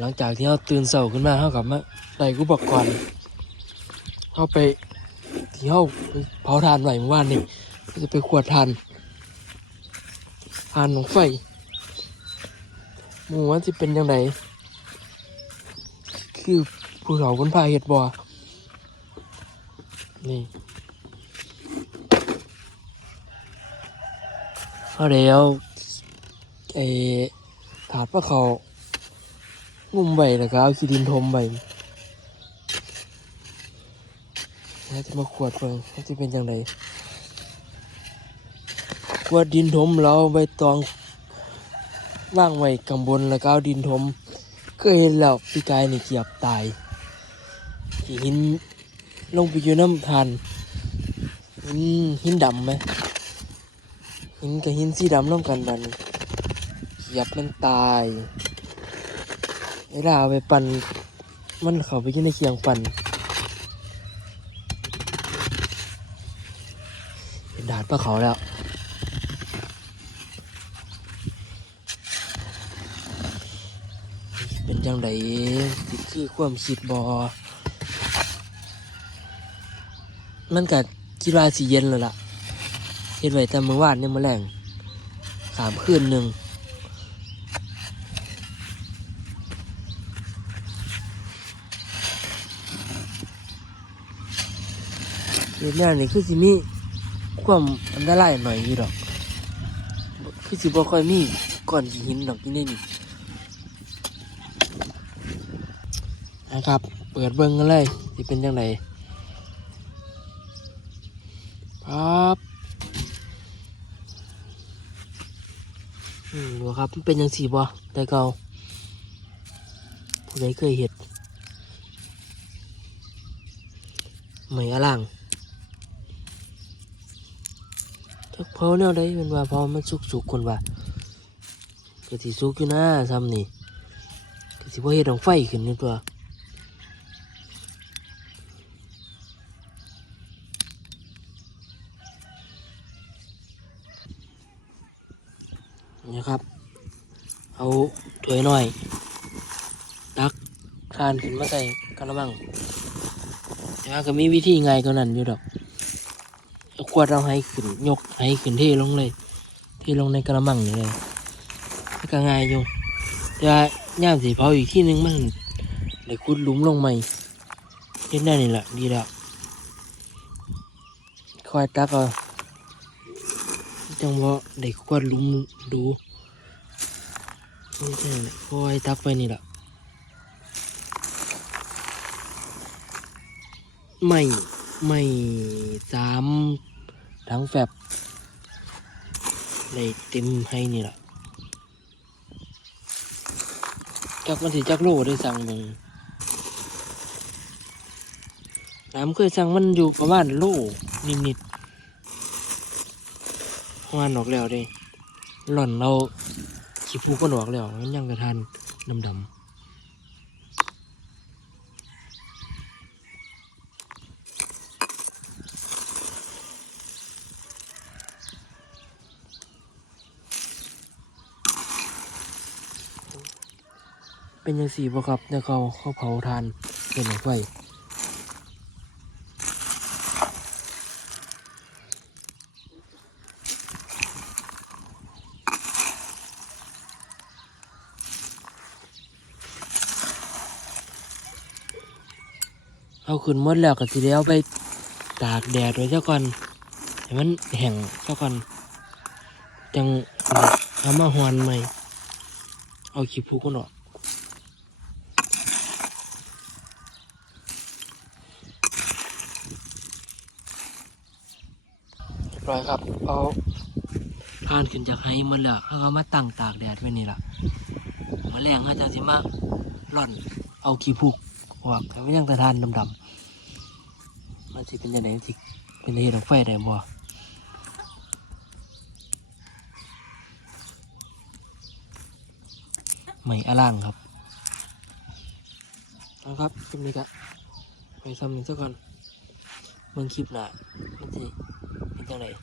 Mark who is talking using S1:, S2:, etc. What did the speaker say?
S1: หลังจากที่เราตื่นเสาขึ้นมาเขากลับมาได้อุปกรณ์เข้าไปที่เขาไปเผาทานไหวเมื่อวานนี่ก็จะไปขวดทานทานของไฟหมูว่าจะเป็นยังไงคือผู้เฒ่าคนพายเห็ดบ่นี่เอาเดี๋ยวไอ้ถาดปลาเขา งุ่มใบแล้วก็เอาขี้ดินทมใบแล้วจะมาขวดเบิ่งว่าจะเป็นยังไงขวดดินทมเอาใบตองว่างไว้กำบนแล้วก็ดินทมเคยเห็นแล้วพี่กายนี่เกียบตายที่หินลงไปอยู่น้ำทานหินหินดำไหมหินกับหินสีดำร่วมกันบันเกียบมันตาย เวลาเอาไปปั่นมันเขาไปอยู่ในเคียงปั่นเห็นดาดปลาเขาแล้วเป็นจังไดสิคือความคิดบอมันกัคิดว่าสิเย็นแล้วล่ะเฮ็ดไว้แต่เมื่อวานเนี่ยมื้อแรงสามคืนหนึ่ง เฮ็ดแนวนี้คือสิมีความอันตรายหน่อยอยู่ดอก คือสิบ่ค่อยมีก้อนหินดอกอยู่ในนี่นะครับ เปิดเบิ้งกันเลยที่เป็นยังไงครับอืมดูครับมันเป็นยังสีบ่แต่เก่าผู้ใดเคยเห็ดไม่อล่าง จักเพาแนวใดเป็นว่าเพอมันสุกๆคนว่าก็สิสุกอยู่นะซ้ำนี่ก็สิบ่เฮ็ดของไฟขึ้นนี่ตัวนี่ครับ เอาถ้วยหน่อย ตักทานขึ้นมาใส่กระมังแต่ว่าก็มีวิธีง่ายกว่านั้นอยู่ดอก เอาขวดเอาให้ขึ้นยกให้ขึ้นเทลงเลยเทลงในกระมังนี่เลยก็ง่ายอยู่จะย่ามสีเผาอีกที่นึงมันได้ขุดหลุมลงใหม่เห็นได้นี่แหละดีแล้วคอยตักเอาจังว่าได้ขวดลุมดูนี่ใช่คอยตักไปนี่แหละไม่ไม่สาม ทั้งแฟบได้เต็มให้นี่แหละจักมันสิจักโลได้สั่งมึงน้ำเคยสั่งมันอยู่ประมาณโลนิดๆงานออกแล้วเด้หล่อนเราขี้ฟูก็ออกแล้วมันยังกระทันดำด เป็นยังสีบ่ครับเนี่ยวเขาเขาเผาทานเป็นไฟเอาขึ้นมดแล้วก็สิได้เอาไปตากแดดไว้เจ้าก่อนให้มันแห้งเจ้าก่อนจังเอามาหวนใหม่ เอาขี้ฟูก็ออกเรีย ร้อยครับเอาทานขึ้นจากไห้มันแล้วเขาก็มาตั้งตากแดดไว้นี่ล่ะมาแรงเขาจะสิมาร่อนเอาขี้ผูกออกแต่ไม่ยังแต่ทานดำๆมันสิเป็นยังไงสิเป็นเหตุของไฟได้บ่ไม่อล่างครับเอาครับคลิปนี้ก็ไปทำมันซะก่อนเมืองคลิปหน้ามันจะ かない。